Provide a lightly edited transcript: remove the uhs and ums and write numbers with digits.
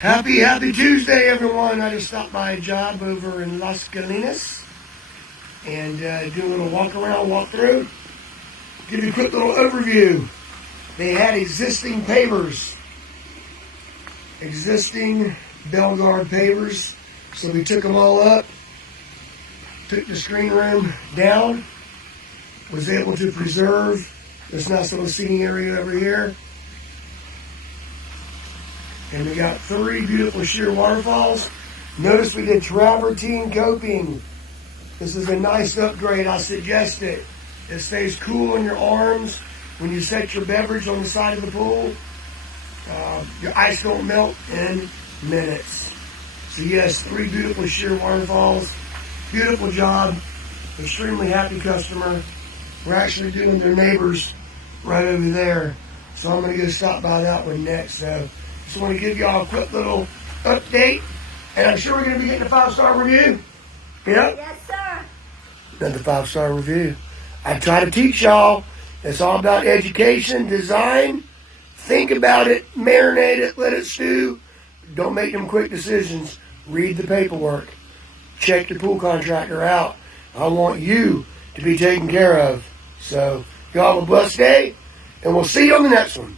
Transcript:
Happy Tuesday, everyone. I just stopped by a job over in Las Colinas and do a little walk around, walk through. Give you a quick little overview. They had existing pavers, existing Blvd pavers, so we took them all up, took the screen room down, was able to preserve this nice little seating area over here. And we got 3 beautiful sheer waterfalls. Notice we did travertine coping. This is a nice upgrade. I suggest it. It stays cool in your arms when you set your beverage on the side of the pool. Your ice don't melt in minutes. So yes, 3 beautiful sheer waterfalls. Beautiful job. Extremely happy customer. We're actually doing their neighbors right over there. So I'm going to go stop by that one next. So just want to give y'all a quick little update. And I'm sure we're going to be getting a 5-star review. Yep. Yes, sir. Another 5-star review. I try to teach y'all. It's all about education, design. Think about it, marinate it, let it stew. Don't make them quick decisions. Read the paperwork. Check your pool contractor out. I want you to be taken care of. So, y'all have a blessed day, and we'll see you on the next one.